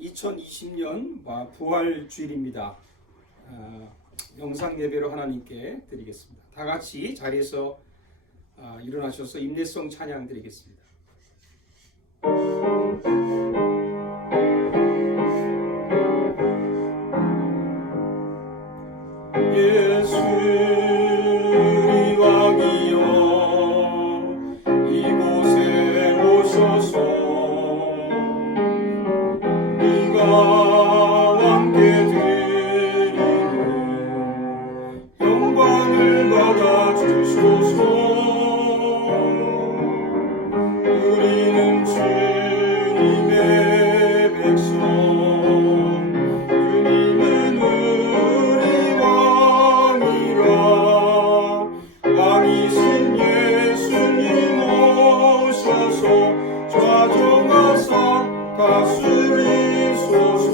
2020년 부활주일입니다. 영상 예배로 하나님께 드리겠습니다. 다 같이 자리에서 일어나셔서 임내성 찬양 드리겠습니다. 예수 왕이여 이곳에 오셔서 우리가 함께 드리는 영광을 받아주소서. 우리는 주님의 백성, 주님은 우리 왕이라. 왕이신 예수님 오셔서 좌정하사 다스리소서.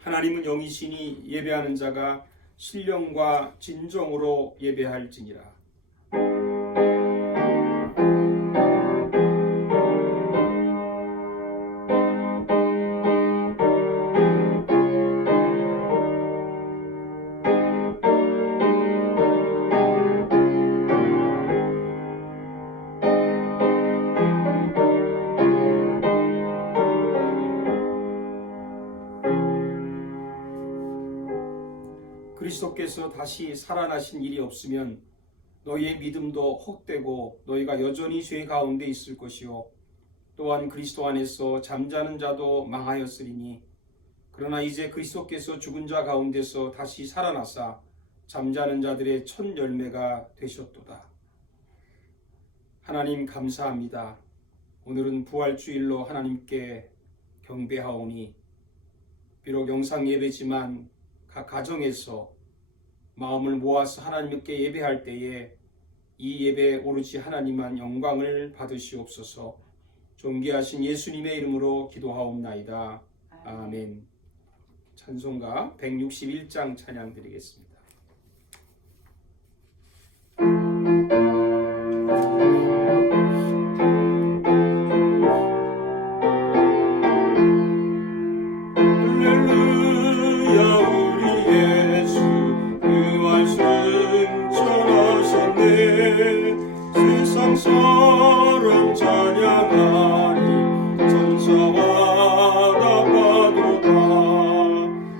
하나님은 영이시니 예배하는 자가 신령과 진정으로 예배할지니라. 그리스도께서 다시 살아나신 일이 없으면 너희의 믿음도 헛되고 너희가 여전히 죄 가운데 있을 것이요 또한 그리스도 안에서 잠자는 자도 망하였으리니 그러나 이제 그리스도께서 죽은 자 가운데서 다시 살아나사 잠자는 자들의 첫 열매가 되셨도다. 하나님 감사합니다. 오늘은 부활주일로 하나님께 경배하오니 비록 영상 예배지만 각 가정에서 마음을 모아서 하나님께 예배할 때에 이 예배에 오로지 하나님만 영광을 받으시옵소서. 존귀하신 예수님의 이름으로 기도하옵나이다. 아멘. 찬송가 161장 찬양 드리겠습니다. 세상 사람 찬양하니 천사와 나파도다.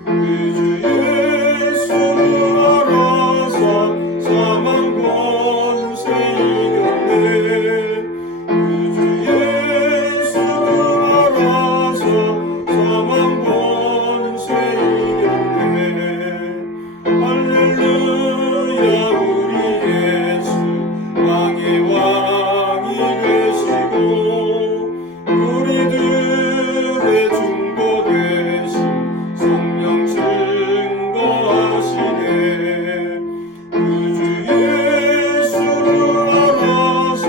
그 주 예수 알아서 사망 권세 이겼네. 그 주 예수 알아서 사망 권세 이겼네. 할렐루야. 우리 예수 왕의 왕이 되시고 우리들의 중보 되신 성령 증거하시네. 그 주 예수를 알아서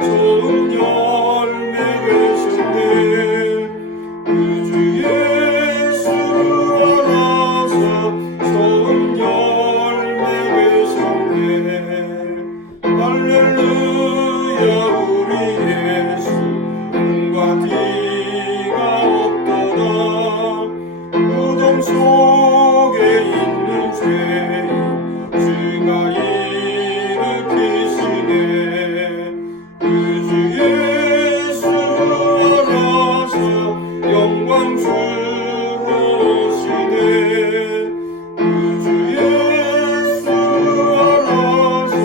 좋은 열매 되셨네. 그 주 예수를 알아서 좋은 열매 되셨네. 할렐루야. 우리 예수 은과 티가 없도다. 무덤 속에 있는 죄인 주가 일으키시네. 그 주 예수 알아서 영광 주로 오시네. 그 주 예수 알아서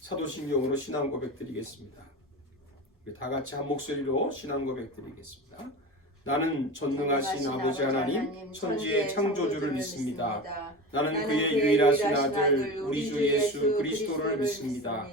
사도신경으로 신앙 고백 드리겠습니다. 다 같이 한 목소리로 신앙 고백 드리겠습니다. 나는 전능하신 아버지 하나님 천지의 창조주를 믿습니다. 나는 그의 유일하신 아들 우리 주 예수 그리스도를 믿습니다.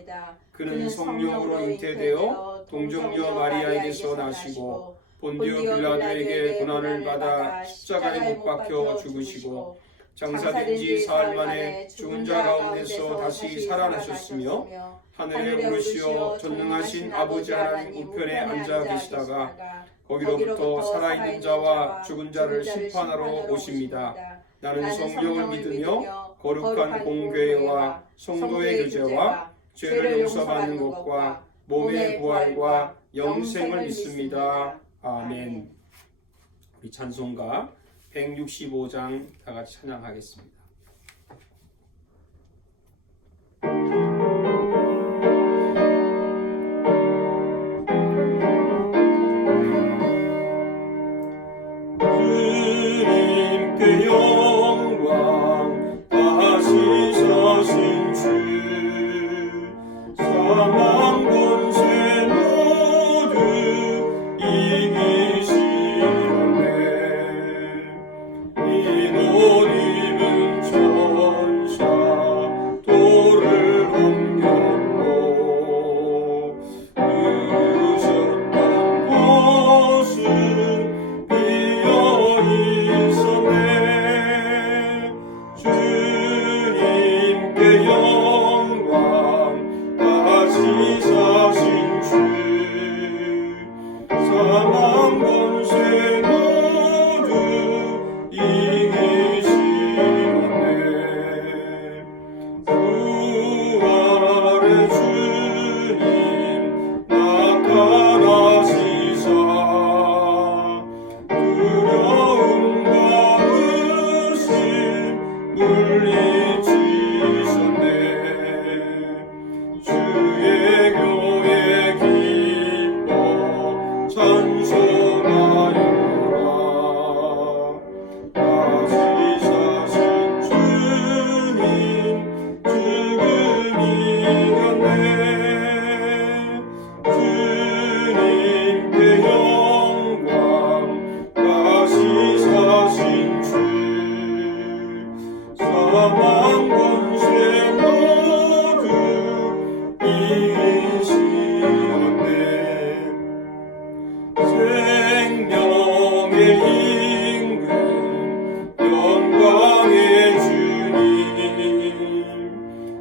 그는 성령으로 잉태되어 동정녀 마리아에게서 나시고 본디오 빌라도에게 고난을 받아 십자가에 못 박혀 죽으시고 장사된 지 사흘 만에 죽은 자 가운데서 다시 살아나셨으며 하늘에 오르시어 전능하신 아버지 하나님 우편에 앉아 계시다가 거기로부터 살아있는 자와 죽은 자를 심판하러 오십니다. 나는 성령을 믿으며 거룩한 공교회와 성도의 교제와 죄를 용서받는 것과 몸의 부활과 영생을 믿습니다. 아멘. 우리 찬송가 165장 다 같이 찬양하겠습니다. 주님께 영광 다시 사신 주 사망 권세 모두 이기시네 이 옷 입은 천사 돌을 옮겼고 누우셨던 곳은 비어 있었네 주님께 영광 다시 사신 주 사망 권세 모두 이기시네 부활의 주님 나타나시사 두려움과 의심 물리치셨네 주의 교회 기뻐 찬송하여라 다시 사신 주님 죽음 이겼네 주님께 영광 다시 사신 주 사망 권세 모두 이기시었네 생명의 임금 영광의 주님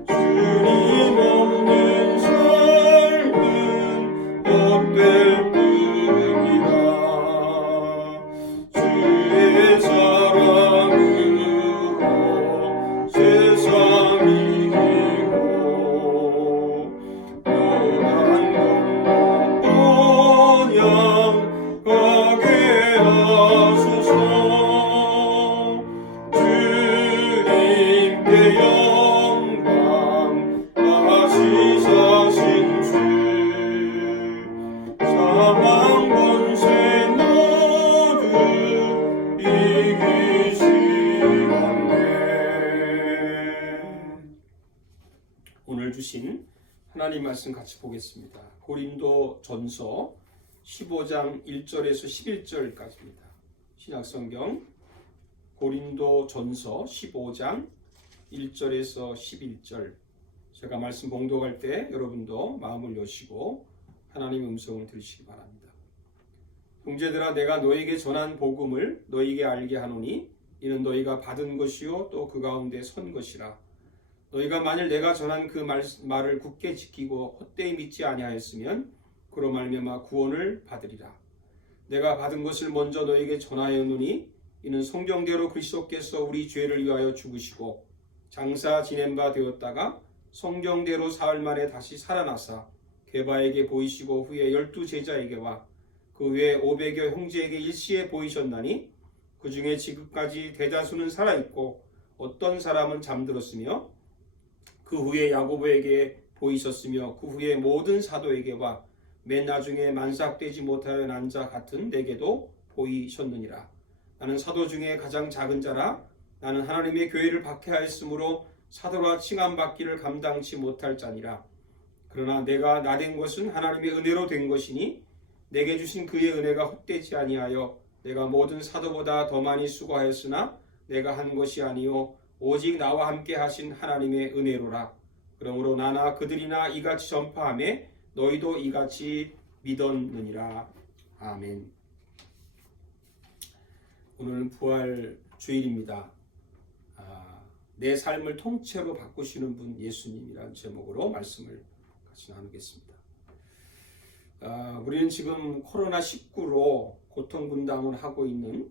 주님 없는 삶은 헛될 뿐이라 주의 사랑으로 세상 이기고 요단 건너 본향 가게 하소서 주님께 영광 다시 사신 주 사망 권세 모두 이기시었네. 오늘 주신 하나님 말씀 같이 보겠습니다. 고린도 전서 15장 1절에서 11절까지입니다. 신약성경 고린도 전서 15장 1절에서 11절 제가 말씀 봉독할 때 여러분도 마음을 여시고 하나님의 음성을 들으시기 바랍니다. 형제들아 내가 너에게 전한 복음을 너희에게 알게 하노니 이는 너희가 받은 것이요 또 그 가운데 선 것이라 너희가 만일 내가 전한 그 말을 굳게 지키고 헛되이 믿지 아니하였으면 그로 말미암아 구원을 받으리라. 내가 받은 것을 먼저 너희에게 전하였노니 이는 성경대로 그리스도께서 우리 죄를 위하여 죽으시고 장사 지낸 바 되었다가 성경대로 사흘 만에 다시 살아나사 게바에게 보이시고 후에 12 제자에게와 그 외에 500여 형제에게 일시에 보이셨나니 그 중에 지금까지 대다수는 살아있고 어떤 사람은 잠들었으며 그 후에 야고보에게 보이셨으며 그 후에 모든 사도에게와 맨 나중에 만삭되지 못하여 난 자 같은 내게도 보이셨느니라. 나는 사도 중에 가장 작은 자라 나는 하나님의 교회를 박해하였으므로 사도라 칭함받기를 감당치 못할 자니라. 그러나 내가 나된 것은 하나님의 은혜로 된 것이니 내게 주신 그의 은혜가 헛되지 아니하여 내가 모든 사도보다 더 많이 수고하였으나 내가 한 것이 아니요 오직 나와 함께 하신 하나님의 은혜로라. 그러므로 나나 그들이나 이같이 전파하매 너희도 이같이 믿었느니라. 아멘. 오늘은 부활 주일입니다. 내 삶을 통째로 바꾸시는 분 예수님이라는 제목으로 말씀을 같이 나누겠습니다. 우리는 지금 코로나19로 고통분담을 하고 있는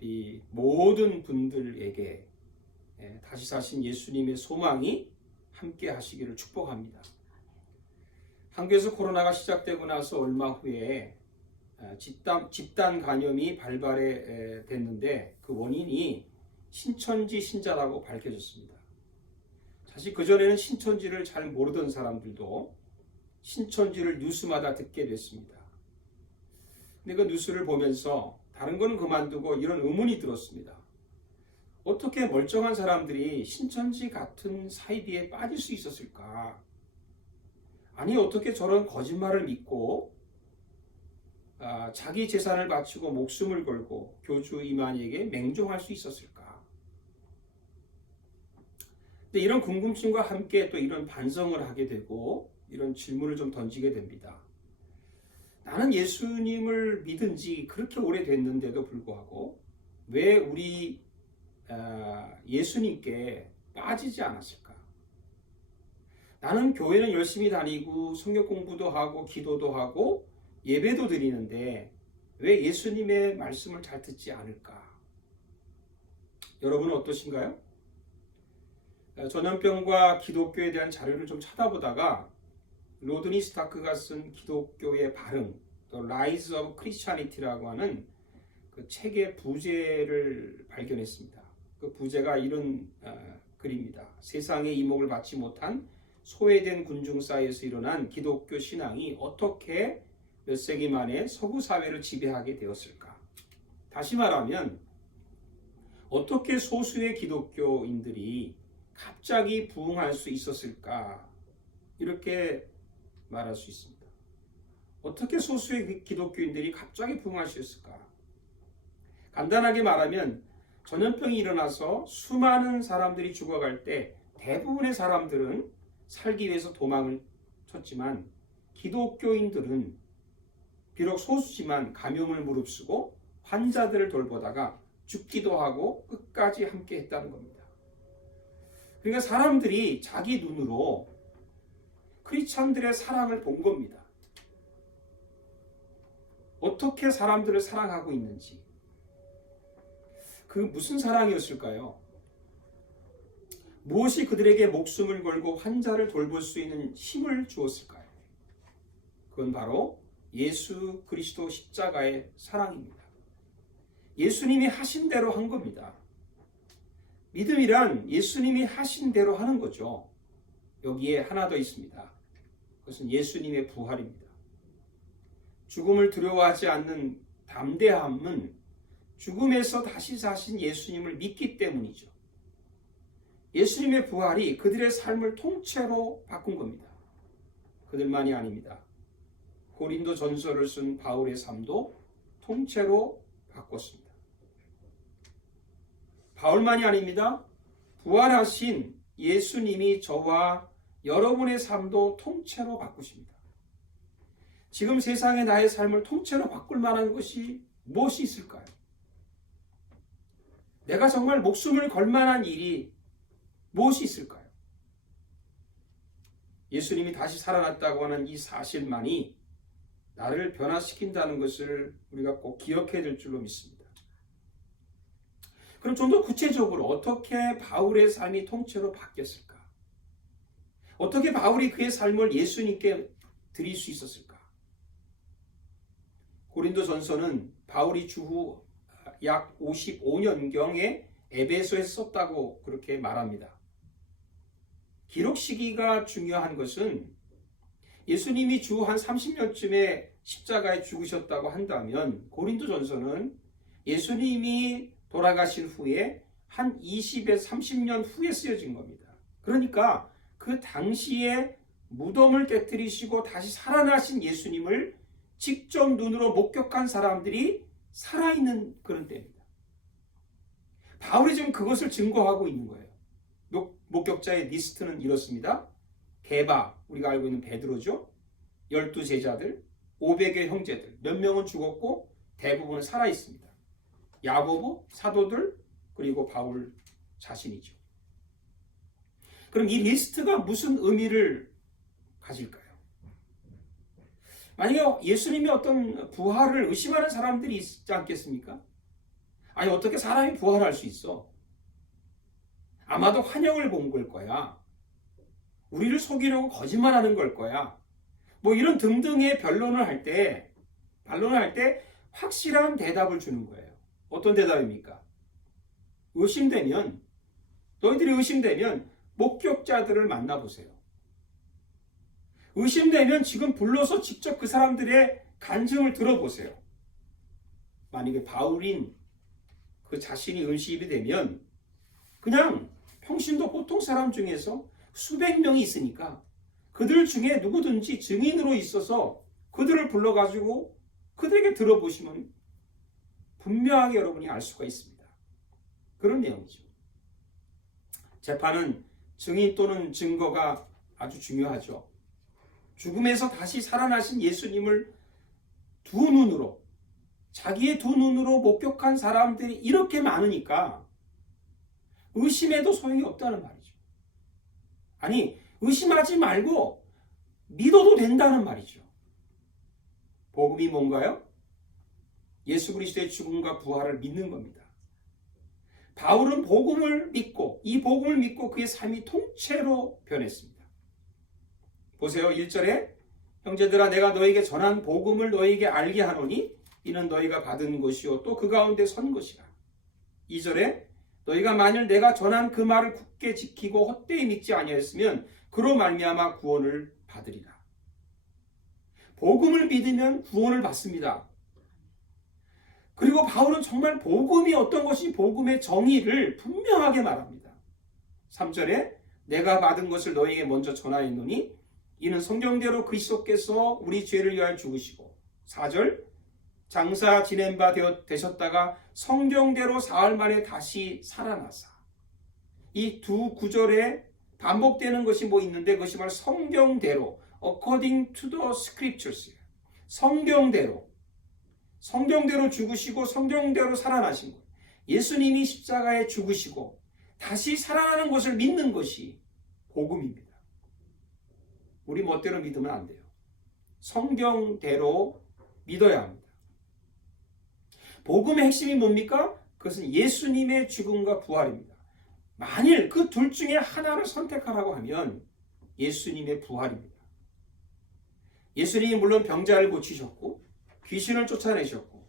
이 모든 분들에게 다시 사신 예수님의 소망이 함께 하시기를 축복합니다. 한국에서 코로나가 시작되고 나서 얼마 후에 집단 감염이 발발됐는데 그 원인이 신천지 신자라고 밝혀졌습니다. 사실 그전에는 신천지를 잘 모르던 사람들도 신천지를 뉴스마다 듣게 됐습니다. 근데 그 뉴스를 보면서 다른 건 그만두고 이런 의문이 들었습니다. 어떻게 멀쩡한 사람들이 신천지 같은 사이비에 빠질 수 있었을까? 아니 어떻게 저런 거짓말을 믿고 자기 재산을 바치고 목숨을 걸고 교주 이만희에게 맹종할 수 있었을까? 근데 이런 궁금증과 함께 또 이런 반성을 하게 되고 이런 질문을 좀 던지게 됩니다. 나는 예수님을 믿은 지 그렇게 오래됐는데도 불구하고 왜 우리 예수님께 빠지지 않았을까? 나는 교회는 열심히 다니고 성경 공부도 하고 기도도 하고 예배도 드리는데 왜 예수님의 말씀을 잘 듣지 않을까? 여러분은 어떠신가요? 전염병과 기독교에 대한 자료를 좀 찾아보다가 로드니 스타크가 쓴 기독교의 발흥, 또 Rise of Christianity라고 하는 그 책의 부제를 발견했습니다. 그 부제가 이런 글입니다. 세상의 이목을 받지 못한 소외된 군중 사이에서 일어난 기독교 신앙이 어떻게 몇 세기 만에 서구 사회를 지배하게 되었을까? 다시 말하면 어떻게 소수의 기독교인들이 갑자기 부흥할 수 있었을까? 이렇게 말할 수 있습니다. 어떻게 소수의 기독교인들이 갑자기 부흥할 수 있을까? 간단하게 말하면 전염병이 일어나서 수많은 사람들이 죽어갈 때 대부분의 사람들은 살기 위해서 도망을 쳤지만 기독교인들은 비록 소수지만 감염을 무릅쓰고 환자들을 돌보다가 죽기도 하고 끝까지 함께 했다는 겁니다. 그러니까 사람들이 자기 눈으로 크리스천들의 사랑을 본 겁니다. 어떻게 사람들을 사랑하고 있는지. 그 무슨 사랑이었을까요? 무엇이 그들에게 목숨을 걸고 환자를 돌볼 수 있는 힘을 주었을까요? 그건 바로 예수 그리스도 십자가의 사랑입니다. 예수님이 하신 대로 한 겁니다. 믿음이란 예수님이 하신 대로 하는 거죠. 여기에 하나 더 있습니다. 그것은 예수님의 부활입니다. 죽음을 두려워하지 않는 담대함은 죽음에서 다시 사신 예수님을 믿기 때문이죠. 예수님의 부활이 그들의 삶을 통째로 바꾼 겁니다. 그들만이 아닙니다. 고린도 전서를 쓴 바울의 삶도 통째로 바꿨습니다. 바울만이 아닙니다. 부활하신 예수님이 저와 여러분의 삶도 통째로 바꾸십니다. 지금 세상의 나의 삶을 통째로 바꿀 만한 것이 무엇이 있을까요? 내가 정말 목숨을 걸 만한 일이 무엇이 있을까요? 예수님이 다시 살아났다고 하는 이 사실만이 나를 변화시킨다는 것을 우리가 꼭 기억해야 될 줄로 믿습니다. 그럼 좀 더 구체적으로 어떻게 바울의 삶이 통째로 바뀌었을까? 어떻게 바울이 그의 삶을 예수님께 드릴 수 있었을까? 고린도전서는 바울이 주후 약 55년경에 에베소에서 썼다고 그렇게 말합니다. 기록 시기가 중요한 것은 예수님이 주 한 30년쯤에 십자가에 죽으셨다고 한다면 고린도전서는 예수님이 돌아가신 후에 한 20에서 30년 후에 쓰여진 겁니다. 그러니까 그 당시에 무덤을 깨뜨리시고 다시 살아나신 예수님을 직접 눈으로 목격한 사람들이 살아있는 그런 때입니다. 바울이 지금 그것을 증거하고 있는 거예요. 목격자의 리스트는 이렇습니다. 게바, 우리가 알고 있는 베드로죠. 12제자들, 500의 형제들, 몇 명은 죽었고 대부분은 살아있습니다. 야고보, 사도들, 그리고 바울 자신이죠. 그럼 이 리스트가 무슨 의미를 가질까요? 만약에 예수님이 어떤 부활을 의심하는 사람들이 있지 않겠습니까? 아니 어떻게 사람이 부활할 수 있어? 아마도 환영을 본 걸 거야. 우리를 속이려고 거짓말하는 걸 거야. 뭐 이런 등등의 반론을 할 때 확실한 대답을 주는 거예요. 어떤 대답입니까? 너희들이 의심되면 목격자들을 만나보세요. 의심되면 지금 불러서 직접 그 사람들의 간증을 들어보세요. 만약에 바울인 그 자신이 의심이 되면 그냥 평신도 보통 사람 중에서 수백 명이 있으니까 그들 중에 누구든지 증인으로 있어서 그들을 불러가지고 그들에게 들어보시면 분명하게 여러분이 알 수가 있습니다. 그런 내용이죠. 재판은 증인 또는 증거가 아주 중요하죠. 죽음에서 다시 살아나신 예수님을 자기의 두 눈으로 목격한 사람들이 이렇게 많으니까 의심해도 소용이 없다는 말이죠. 아니, 의심하지 말고 믿어도 된다는 말이죠. 복음이 뭔가요? 예수 그리스도의 죽음과 부활을 믿는 겁니다. 바울은 복음을 믿고 이 복음을 믿고 그의 삶이 통째로 변했습니다. 보세요. 1절에 형제들아 내가 너에게 전한 복음을 너에게 알게 하노니 이는 너희가 받은 것이요 또 그 가운데 선 것이라. 2절에 너희가 만일 내가 전한 그 말을 굳게 지키고 헛되이 믿지 아니하였으면 그로 말미암아 구원을 받으리라. 복음을 믿으면 구원을 받습니다. 그리고 바울은 정말 복음이 어떤 것이 복음의 정의를 분명하게 말합니다. 3절에 내가 받은 것을 너희에게 먼저 전하였노니 이는 성경대로 그리스도께서 우리 죄를 위하여 죽으시고 4절 장사 지낸 바 되셨다가 성경대로 사흘 만에 다시 살아나사. 이 두 구절에 반복되는 것이 뭐 있는데 그것이 바로 성경대로 according to the scriptures. 성경대로 죽으시고 성경대로 살아나신 것. 예수님이 십자가에 죽으시고 다시 살아나는 것을 믿는 것이 복음입니다. 우리 멋대로 믿으면 안 돼요. 성경대로 믿어야 합니다. 복음의 핵심이 뭡니까? 그것은 예수님의 죽음과 부활입니다. 만일 그 둘 중에 하나를 선택하라고 하면 예수님의 부활입니다. 예수님이 물론 병자를 고치셨고 귀신을 쫓아내셨고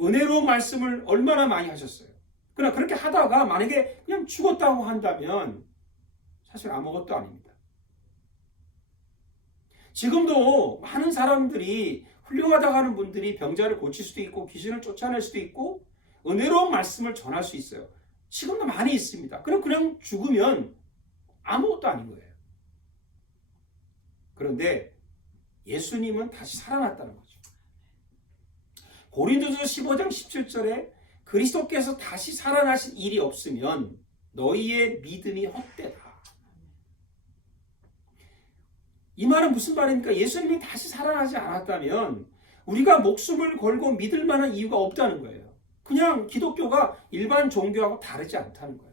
은혜로운 말씀을 얼마나 많이 하셨어요. 그러나 그렇게 하다가 만약에 그냥 죽었다고 한다면 사실 아무것도 아닙니다. 지금도 많은 사람들이 훌륭하다고 하는 분들이 병자를 고칠 수도 있고 귀신을 쫓아낼 수도 있고 은혜로운 말씀을 전할 수 있어요. 지금도 많이 있습니다. 그냥 죽으면 아무것도 아닌 거예요. 그런데 예수님은 다시 살아났다는 거죠. 고린도서 15장 17절에 그리스도께서 다시 살아나신 일이 없으면 너희의 믿음이 헛되다. 이 말은 무슨 말입니까? 예수님이 다시 살아나지 않았다면 우리가 목숨을 걸고 믿을 만한 이유가 없다는 거예요. 그냥 기독교가 일반 종교하고 다르지 않다는 거예요.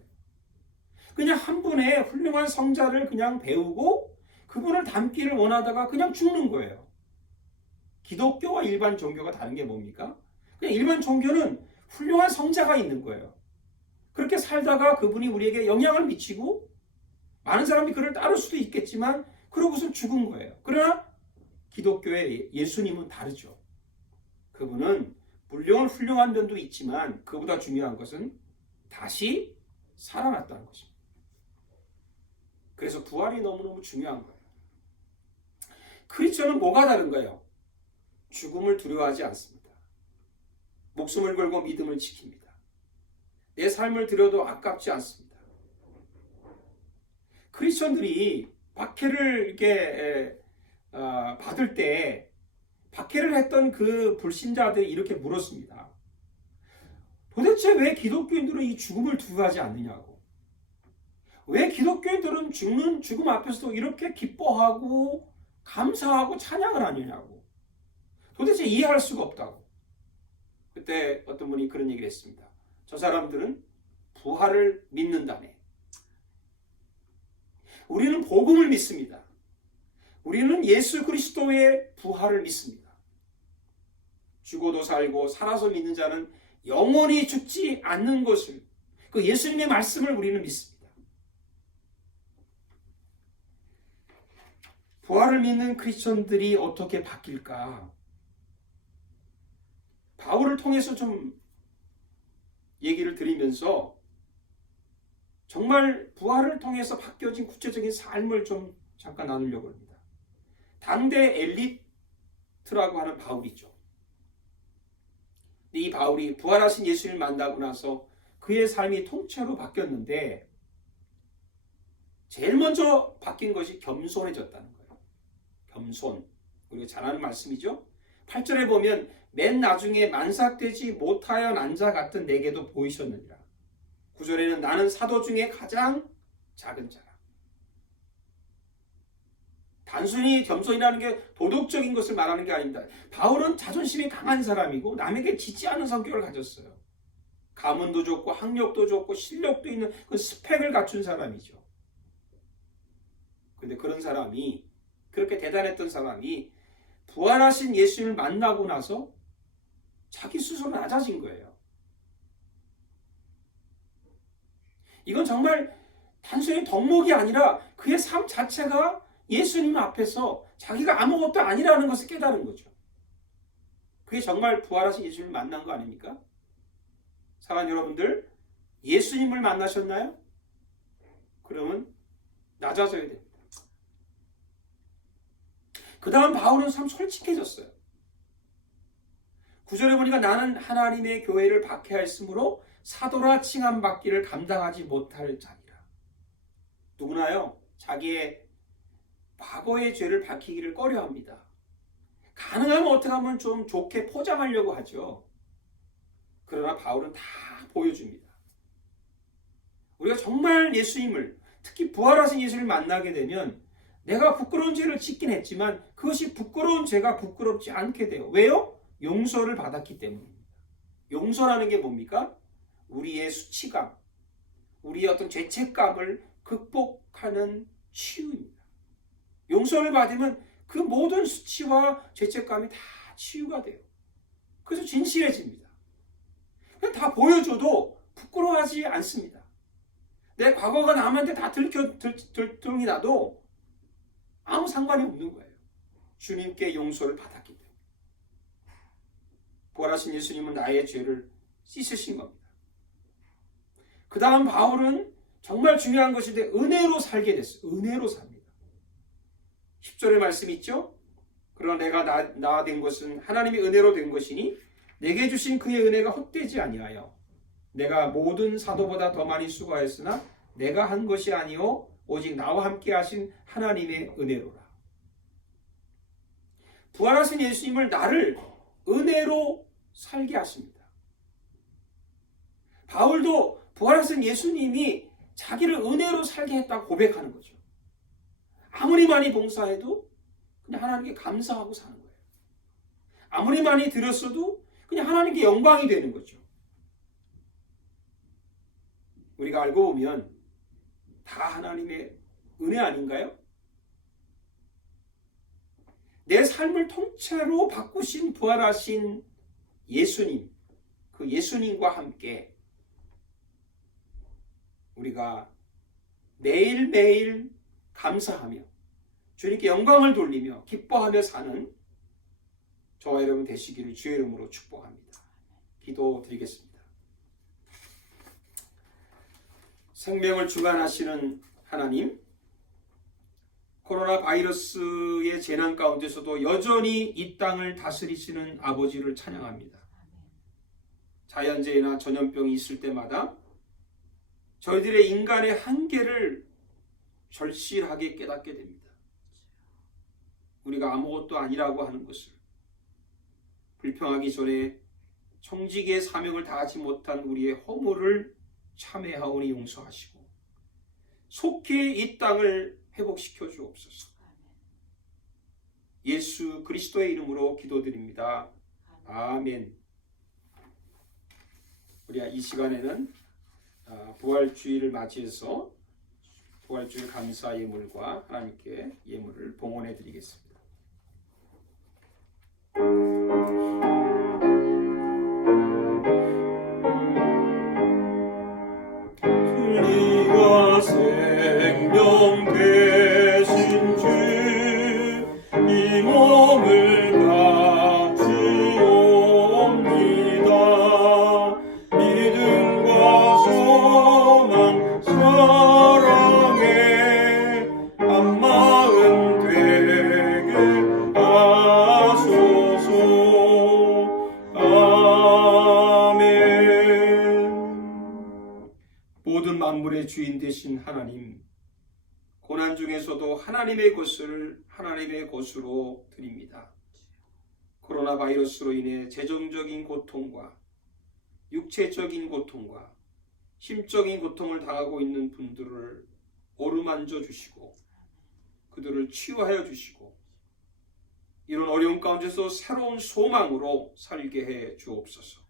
그냥 한 분의 훌륭한 성자를 그냥 배우고 그분을 닮기를 원하다가 그냥 죽는 거예요. 기독교와 일반 종교가 다른 게 뭡니까? 그냥 일반 종교는 훌륭한 성자가 있는 거예요. 그렇게 살다가 그분이 우리에게 영향을 미치고 많은 사람이 그를 따를 수도 있겠지만 그러고서 죽은 거예요. 그러나 기독교의 예수님은 다르죠. 그분은 물론 훌륭한 면도 있지만 그보다 중요한 것은 다시 살아났다는 것입니다. 그래서 부활이 너무너무 중요한 거예요. 크리스천은 뭐가 다른가요? 죽음을 두려워하지 않습니다. 목숨을 걸고 믿음을 지킵니다. 내 삶을 들여도 아깝지 않습니다. 크리스천들이 박해를 이렇게 받을 때 박해를 했던 그 불신자들이 이렇게 물었습니다. 도대체 왜 기독교인들은 이 죽음을 두려워하지 않느냐고. 왜 기독교인들은 죽는 죽음 앞에서도 이렇게 기뻐하고 감사하고 찬양을 하느냐고. 도대체 이해할 수가 없다고. 그때 어떤 분이 그런 얘기를 했습니다. 저 사람들은 부활을 믿는다네. 우리는 복음을 믿습니다. 우리는 예수 그리스도의 부활을 믿습니다. 죽어도 살고 살아서 믿는 자는 영원히 죽지 않는 것을, 그 예수님의 말씀을 우리는 믿습니다. 부활을 믿는 크리스천들이 어떻게 바뀔까? 바울을 통해서 좀 얘기를 드리면서 정말 부활을 통해서 바뀌어진 구체적인 삶을 좀 잠깐 나누려고 합니다. 당대 엘리트라고 하는 바울이죠. 이 바울이 부활하신 예수를 만나고 나서 그의 삶이 통째로 바뀌었는데 제일 먼저 바뀐 것이 겸손해졌다는 거예요. 겸손. 우리가 잘 아는 말씀이죠. 8절에 보면 맨 나중에 만삭되지 못하여 난 자 같은 내게도 보이셨느니라. 9절에는 나는 사도 중에 가장 작은 자라. 단순히 겸손이라는 게 도덕적인 것을 말하는 게 아닙니다. 바울은 자존심이 강한 사람이고 남에게 지지 않는 성격을 가졌어요. 가문도 좋고 학력도 좋고 실력도 있는 그 스펙을 갖춘 사람이죠. 그런데 그런 사람이, 그렇게 대단했던 사람이 부활하신 예수님을 만나고 나서 자기 스스로 낮아진 거예요. 이건 정말 단순히 덕목이 아니라 그의 삶 자체가 예수님 앞에서 자기가 아무것도 아니라는 것을 깨달은 거죠. 그게 정말 부활하신 예수님을 만난 거 아닙니까? 사랑하는 여러분들, 예수님을 만나셨나요? 그러면 낮아져야 됩니다. 그 다음 바울은 참 솔직해졌어요. 9절에 보니까 나는 하나님의 교회를 박해하였으므로 사도라 칭함받기를 감당하지 못할 자니라. 누구나요? 자기의 과거의 죄를 밝히기를 꺼려합니다. 가능하면 어떻게 하면 좀 좋게 포장하려고 하죠. 그러나 바울은 다 보여줍니다. 우리가 정말 예수님을, 특히 부활하신 예수를 만나게 되면 내가 부끄러운 죄를 짓긴 했지만 그것이 부끄러운 죄가 부끄럽지 않게 돼요. 왜요? 용서를 받았기 때문입니다. 용서라는 게 뭡니까? 우리의 수치감, 우리의 어떤 죄책감을 극복하는 치유입니다. 용서를 받으면 그 모든 수치와 죄책감이 다 치유가 돼요. 그래서 진실해집니다. 다 보여줘도 부끄러워하지 않습니다. 내 과거가 남한테 다 들통이 나도 아무 상관이 없는 거예요. 주님께 용서를 받았기 때문에. 부활하신 예수님은 나의 죄를 씻으신 겁니다. 그 다음 바울은 정말 중요한 것인데 은혜로 살게 됐어요. 은혜로 삽니다. 10절의 말씀 있죠? 그러나 내가 나 된 것은 하나님의 은혜로 된 것이니 내게 주신 그의 은혜가 헛되지 아니하여 내가 모든 사도보다 더 많이 수고하였으나 내가 한 것이 아니요 오직 나와 함께 하신 하나님의 은혜로라. 부활하신 예수님을 나를 은혜로 살게 하십니다. 바울도 부활하신 예수님이 자기를 은혜로 살게 했다고 고백하는 거죠. 아무리 많이 봉사해도 그냥 하나님께 감사하고 사는 거예요. 아무리 많이 들었어도 그냥 하나님께 영광이 되는 거죠. 우리가 알고 보면 다 하나님의 은혜 아닌가요? 내 삶을 통째로 바꾸신 부활하신 예수님, 그 예수님과 함께 우리가 매일매일 감사하며 주님께 영광을 돌리며 기뻐하며 사는 저와 여러분 되시기를 주의 이름으로 축복합니다. 기도드리겠습니다. 생명을 주관하시는 하나님, 코로나 바이러스의 재난 가운데서도 여전히 이 땅을 다스리시는 아버지를 찬양합니다. 자연재해나 전염병이 있을 때마다 저희들의 인간의 한계를 절실하게 깨닫게 됩니다. 우리가 아무것도 아니라고 하는 것을, 불평하기 전에 청지기의 사명을 다하지 못한 우리의 허물을 참회하오니 용서하시고 속히 이 땅을 회복시켜 주옵소서. 예수 그리스도의 이름으로 기도드립니다. 아멘. 우리 이 시간에는 부활주의를 맞이해서 부활주일 감사 예물과 하나님께 예물을 봉헌해 드리겠습니다. 주님과 생명 되신 주 하나님, 고난 중에서도 하나님의 것을 하나님의 것으로 드립니다. 코로나 바이러스로 인해 재정적인 고통과 육체적인 고통과 심적인 고통을 당하고 있는 분들을 어루만져 주시고 그들을 치유하여 주시고 이런 어려운 가운데서 새로운 소망으로 살게 해 주옵소서.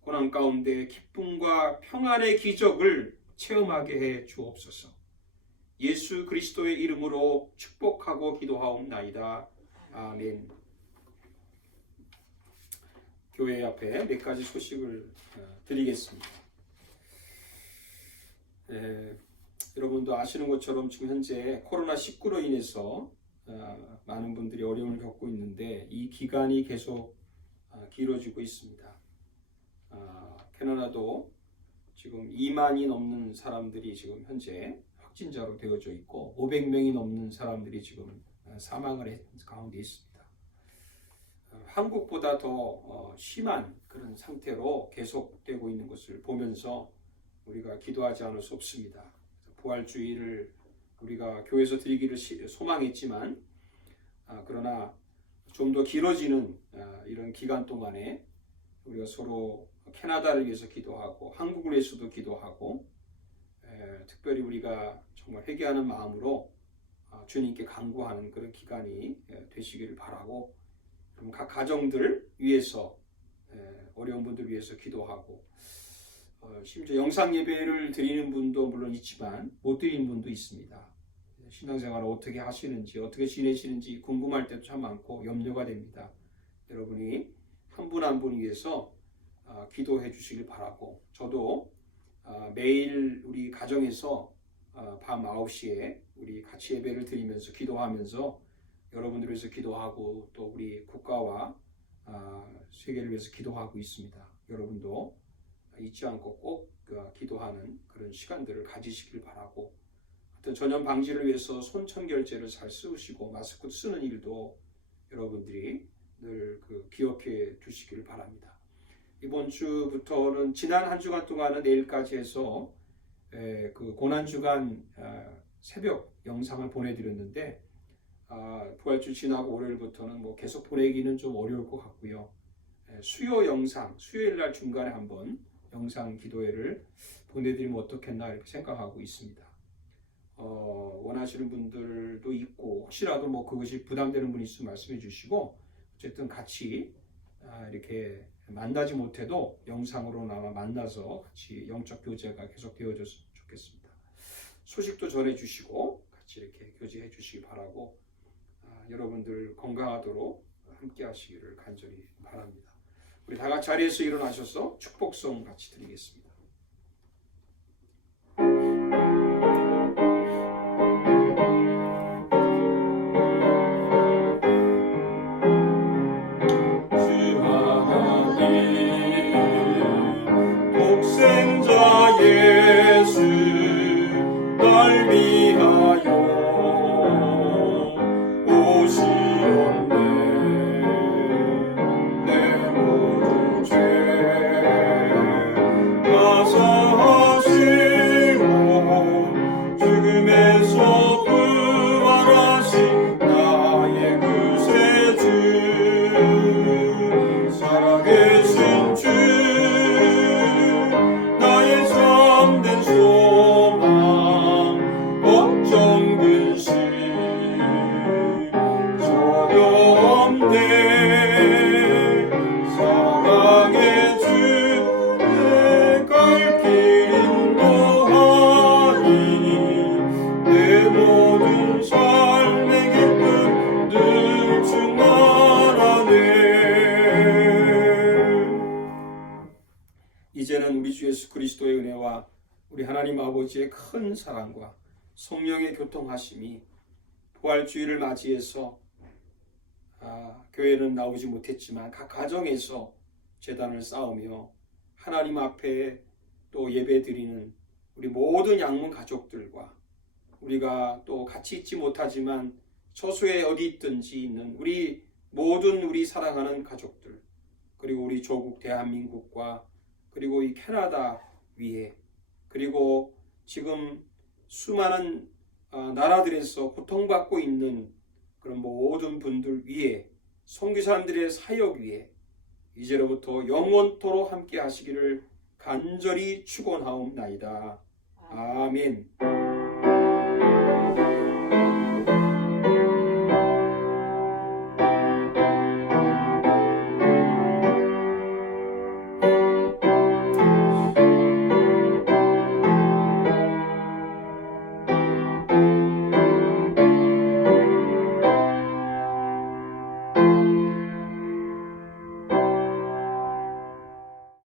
고난 가운데 기쁨과 평안의 기적을 체험하게 해 주옵소서. 예수 그리스도의 이름으로 축복하고 기도하옵나이다. 아멘. 교회 앞에 몇 가지 소식을 드리겠습니다. 여러분도 아시는 것처럼 지금 현재 코로나19로 인해서 많은 분들이 어려움을 겪고 있는데 이 기간이 계속 길어지고 있습니다. 캐나다도 지금 2만이 넘는 사람들이 지금 현재 확진자로 되어져 있고 500명이 넘는 사람들이 지금 사망을 한 가운데 있습니다. 한국보다 더 심한 그런 상태로 계속되고 있는 것을 보면서 우리가 기도하지 않을 수 없습니다. 부활주의를 우리가 교회에서 드리기를 소망했지만 그러나 좀 더 길어지는 이런 기간 동안에 우리가 서로 캐나다를 위해서 기도하고 한국을 위해서도 기도하고 특별히 우리가 정말 회개하는 마음으로 주님께 간구하는 그런 기간이 되시기를 바라고 각 가정들 위해서 어려운 분들 위해서 기도하고 심지어 영상 예배를 드리는 분도 물론 있지만 못 드리는 분도 있습니다. 신앙생활을 어떻게 하시는지 어떻게 지내시는지 궁금할 때도 참 많고 염려가 됩니다. 여러분이 한 분 한 분 위해서 기도해 주시길 바라고 저도 매일 우리 가정에서 밤 9시에 우리 같이 예배를 드리면서 기도하면서 여러분들을 위해서 기도하고 또 우리 국가와 세계를 위해서 기도하고 있습니다. 여러분도 잊지 않고 꼭 기도하는 그런 시간들을 가지시길 바라고 어떤 전염 방지를 위해서 손청결제를 잘 쓰시고 마스크 쓰는 일도 여러분들이 늘 기억해 주시길 바랍니다. 이번 주부터는 지난 한 주간 동안은 내일까지 해서 그 고난주간 새벽 영상을 보내드렸는데 부활주 지나고 월요일부터는 뭐 계속 보내기는 좀 어려울 것 같고요. 수요 영상, 수요일 날 중간에 한번 영상 기도회를 보내드리면 어떻겠나 이렇게 생각하고 있습니다. 원하시는 분들도 있고 혹시라도 뭐 그것이 부담되는 분이 있으면 말씀해 주시고 어쨌든 같이 이렇게 만나지 못해도 영상으로나마 만나서 같이 영적 교제가 계속 되어졌으면 좋겠습니다. 소식도 전해 주시고 같이 이렇게 교제해 주시기 바라고 여러분들 건강하도록 함께 하시기를 간절히 바랍니다. 우리 다 같이 자리에서 일어나셔서 축복성 같이 드리겠습니다. 독생자 예수 날 위하여 오시었네. 내 모든 죄 다 사하시고 죽음에서 부활하신 나의 구세주 살아계신 주 이제는 우리 주 예수 그리스도의 은혜와 우리 하나님 아버지의 큰 사랑과 성령의 교통하심이 부활주의를 맞이해서 교회는 나오지 못했지만 각 가정에서 제단을 쌓으며 하나님 앞에 또 예배드리는 우리 모든 양문 가족들과 우리가 또 같이 있지 못하지만 처소에 어디 있든지 있는 우리 모든 우리 사랑하는 가족들 그리고 우리 조국 대한민국과 그리고 이 캐나다 위에 그리고 지금 수많은 나라들에서 고통받고 있는 그런 모든 분들 위에, 선교사님들의 사역 위에 이제로부터 영원토록 함께 하시기를 간절히 축원하옵나이다. 아멘.